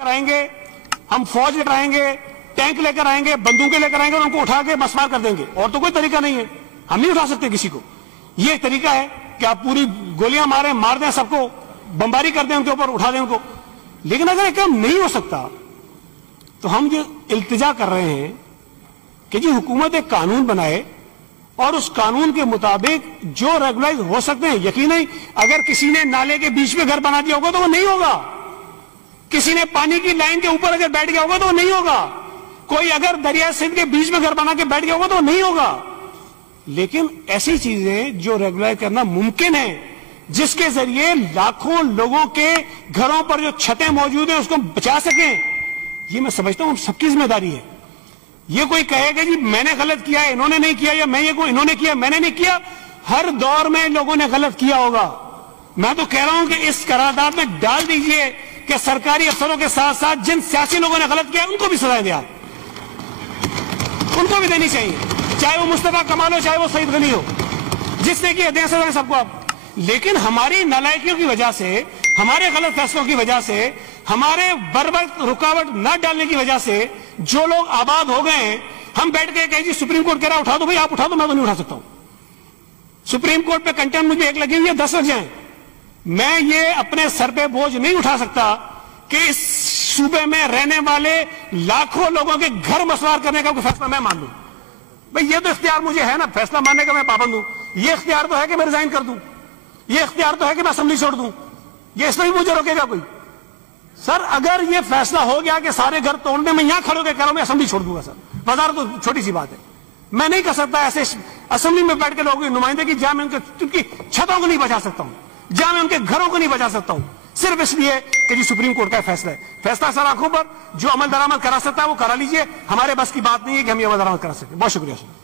آئیں گے, ہم فوج لے کر آئیں گے, ٹینک لے کر آئیں گے, بندوقیں لے کر آئیں گے اور ان کو اٹھا کے مسمار کر دیں گے. اور تو کوئی طریقہ نہیں ہے, ہم نہیں اٹھا سکتے کسی کو. یہ ایک طریقہ ہے کہ آپ پوری گولیاں ماریں, مار دیں سب کو, بمباری کر دیں ان کے اوپر, اٹھا دیں ان کو. لیکن اگر یہ کام نہیں ہو سکتا تو ہم جو التجا کر رہے ہیں کہ جی حکومت ایک قانون بنائے اور اس قانون کے مطابق جو ریگولائز ہو سکتے ہیں. یقیناً اگر کسی نے نالے کے بیچ میں گھر بنا دیا ہوگا تو وہ نہیں ہوگا, کسی نے پانی کی لائن کے اوپر اگر بیٹھ گیا ہوگا تو وہ نہیں ہوگا, کوئی اگر دریا سندھ کے بیچ میں گھر بنا کے بیٹھ گیا ہوگا تو وہ نہیں ہوگا. لیکن ایسی چیزیں جو ریگولائز کرنا ممکن ہے جس کے ذریعے لاکھوں لوگوں کے گھروں پر جو چھتیں موجود ہیں اس کو بچا سکیں, یہ میں سمجھتا ہوں سب کی ذمہ داری ہے. یہ کوئی کہے گا جی میں نے غلط کیا ہے, انہوں نے نہیں کیا, یا میں یہ انہوں نے کیا میں نے نہیں کیا. ہر دور میں لوگوں نے غلط کیا ہوگا. میں تو کہہ رہا ہوں کہ اس قرارداد میں ڈال دیجئے کہ سرکاری افسروں کے ساتھ ساتھ جن سیاسی لوگوں نے غلط کیا ان کو بھی سزائیں دیں, ان کو بھی دینی چاہیے, چاہے وہ مصطفیٰ کمال ہو چاہے وہ سعید غنی ہو, جس نے کیا دیں سزائیں سب کو آپ. لیکن ہماری نالائکیوں کی وجہ سے, ہمارے غلط فیصلوں کی وجہ سے, ہمارے بربر رکاوٹ نہ ڈالنے کی وجہ سے جو لوگ آباد ہو گئے ہیں, ہم بیٹھ کے کہیں جی سپریم کورٹ کہہ رہا اٹھا دو, بھائی آپ اٹھا دو, میں تو نہیں اٹھا سکتا ہوں. سپریم کورٹ پہ کنٹمپٹ مجھے ایک لگی ہوئی ہے, 10 لگ جائیں, میں یہ اپنے سر پہ بوجھ نہیں اٹھا سکتا کہ اس صوبے میں رہنے والے لاکھوں لوگوں کے گھر مسمار کرنے کا کوئی فیصلہ میں مان لوں. بھئی یہ تو اختیار مجھے ہے نا, فیصلہ ماننے کا میں پابند ہوں. یہ اختیار تو ہے کہ میں ریزائن کر دوں, یہ اختیار تو ہے کہ میں اسمبلی چھوڑ دوں, یہ اس میں بھی مجھے روکے گا کوئی؟ سر اگر یہ فیصلہ ہو گیا کہ سارے گھر توڑنے, میں یہاں کھڑے ہو کے کہہ رہا ہوں میں اسمبلی چھوڑ دوں گا. سر وزارت تو چھوٹی سی بات ہے, میں نہیں کر سکتا ایسے اسمبلی میں بیٹھ کے لوگوں کی نمائندگی, جہاں میں ان کی چھتوں کو نہیں بچا سکتا ہوں, جہاں میں ان کے گھروں کو نہیں بچا سکتا ہوں, صرف اس لیے کہ جی سپریم کورٹ کا فیصلہ ہے. فیصلہ سر آنکھوں پر, جو عمل درآمد کرا سکتا ہے وہ کرا لیجئے, ہمارے بس کی بات نہیں ہے کہ ہم یہ عمل درآمد کرا سکتے. بہت شکریہ سر.